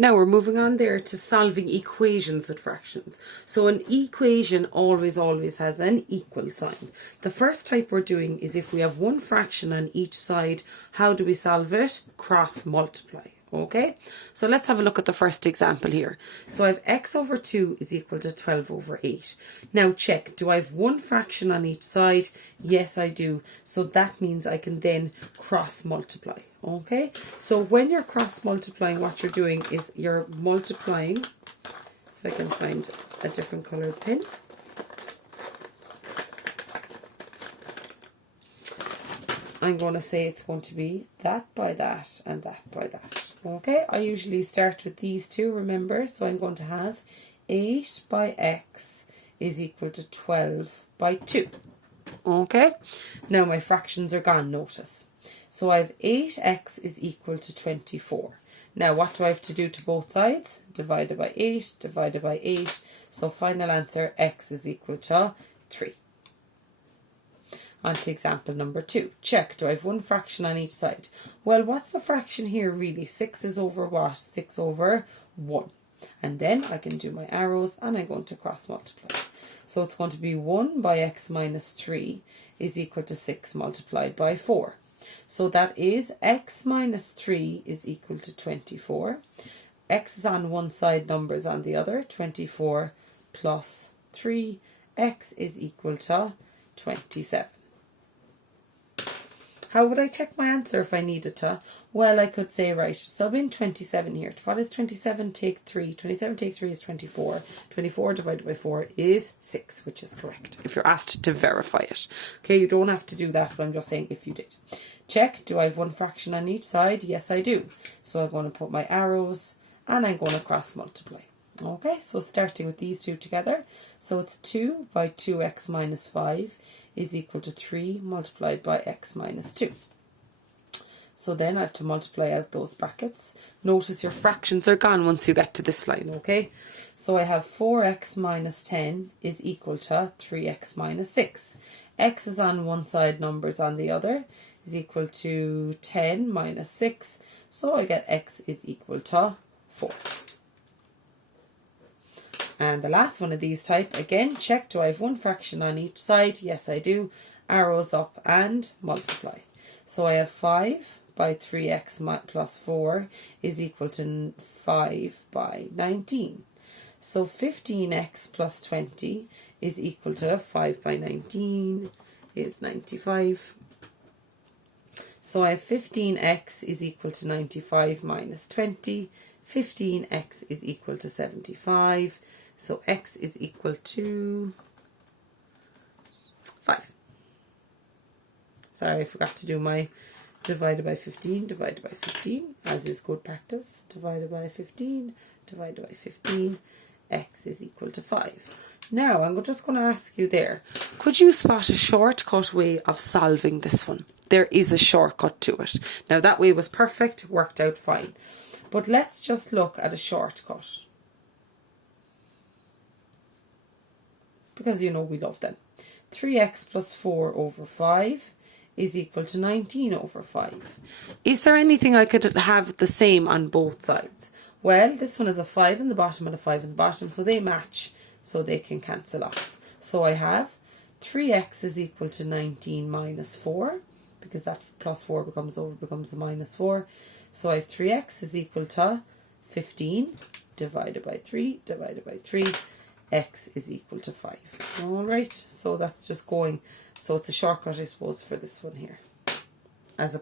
Now we're moving on there to solving equations with fractions. So an equation always has an equal sign. The first type we're doing is if we have one fraction on each side, how do we solve it? Cross multiply. Okay, so let's have a look at the first example here. So I have x over 2 is equal to 12 over 8. Now check, do I have one fraction on each side? Yes, I do. So that means I can then cross multiply. Okay, so when you're cross multiplying, what you're doing is you're multiplying, if I can find a different colored pen. I'm going to say it's going to be that by that and that by that. Okay, I usually start with these two, remember, so I'm going to have 8 by x is equal to 12 by 2. Okay, now my fractions are gone, notice. So I have 8x is equal to 24. Now what do I have to do to both sides? Divided by 8, divided by 8. So final answer, x is equal to 3. On to example number 2. Check, do I have one fraction on each side? Well, what's the fraction here really? 6 is over what? 6 over 1. And then I can do my arrows and I'm going to cross multiply. So it's going to be 1 by x minus 3 is equal to 6 multiplied by 4. So that is x minus 3 is equal to 24. X is on one side, numbers on the other. 24 plus 3, x is equal to 27. How would I check my answer if I needed to? Well, I could say, right, sub in 27 here. What is 27 take 3? 27 take 3 is 24. 24 divided by 4 is 6, which is correct, if you're asked to verify it. Okay, you don't have to do that, but I'm just saying if you did. Check, do I have one fraction on each side? Yes, I do. So I'm going to put my arrows and I'm going to cross multiply. Okay, so starting with these two together. So it's 2 by 2x minus 5 is equal to 3 multiplied by x minus 2. So then I have to multiply out those brackets. Notice your fractions are gone once you get to this line, okay? So I have 4x minus 10 is equal to 3x minus 6. X is on one side, numbers on the other, is equal to 10 minus 6. So I get x is equal to 4. And the last one of these type, again, check, do I have one fraction on each side? Yes, I do. Arrows up and multiply. So I have 5 by 3x plus 4 is equal to 5 by 19. So 15x plus 20 is equal to 5 by 19 is 95. So I have 15x is equal to 95 minus 20. 15x is equal to 75. So x is equal to 5. Sorry, I forgot to do my divided by 15, divided by 15, as is good practice. Divided by 15, divided by 15, x is equal to 5. Now, I'm just going to ask you there, could you spot a shortcut way of solving this one? There is a shortcut to it. Now, that way was perfect, worked out fine. But let's just look at a shortcut. Because you know we love them. 3x plus 4 over 5 is equal to 19 over 5. Is there anything I could have the same on both sides? Well, this one has a 5 in the bottom and a 5 in the bottom, so they match, so they can cancel off. So I have 3x is equal to 19 minus 4, because that plus 4 becomes a minus 4. So I have 3x is equal to 15 divided by 3 divided by 3. X is equal to 5. Alright, so that's just going, so it's a shortcut I suppose for this one here, as opposed